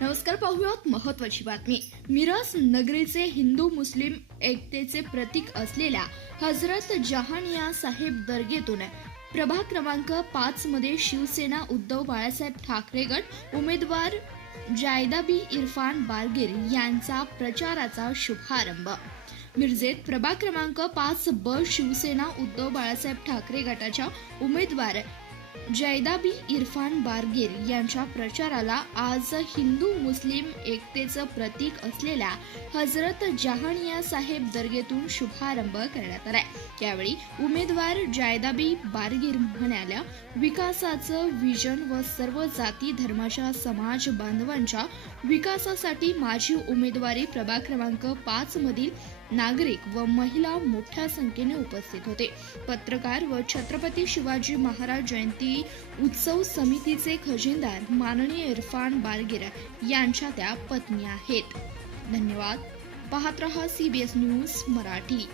नमस्कार पाहूयात महत्वाची बातमी. मिरज नगरीचे हिंदू मुस्लिम एकतेचे प्रतीक असलेल्या हजरत जहानिया साहेब दर्गेतून प्रभाग क्रमांक पाच मध्ये शिवसेना उद्धव बाळासाहेब ठाकरे गट उमेदवार जायदाबी इरफान बारगिर यांचा प्रचाराचा शुभारंभ. मिरजेत प्रभाग क्रमांक पाच ब शिवसेना उद्धव बाळासाहेब ठाकरे गटाच्या उमेदवार जैदाबी इरफान बारगीर यांच्या प्रचाराला आज हिंदू मुस्लिम एकतेचं प्रतीक असलेल्या हजरत जहानिया साहेब दर्गेतून शुभारंभ करण्यात आलाय. यावेळी उमेदवार जायदाबी बारगीर म्हणाल्या विकासाचं विजन व सर्व जाती धर्माच्या समाज बांधवांच्या विकासासाठी माझी उमेदवारी प्रभाग क्रमांक पाच मधील नागरिक व महिला मोठ्या संख्येने उपस्थित होते. पत्रकार व छत्रपती शिवाजी महाराज जयंती उत्सव समितीचे खजिनदार माननीय इरफान बारगीर यांच्या त्या पत्नी आहेत. धन्यवाद. पाहत रहा एस न्यूज मराठी.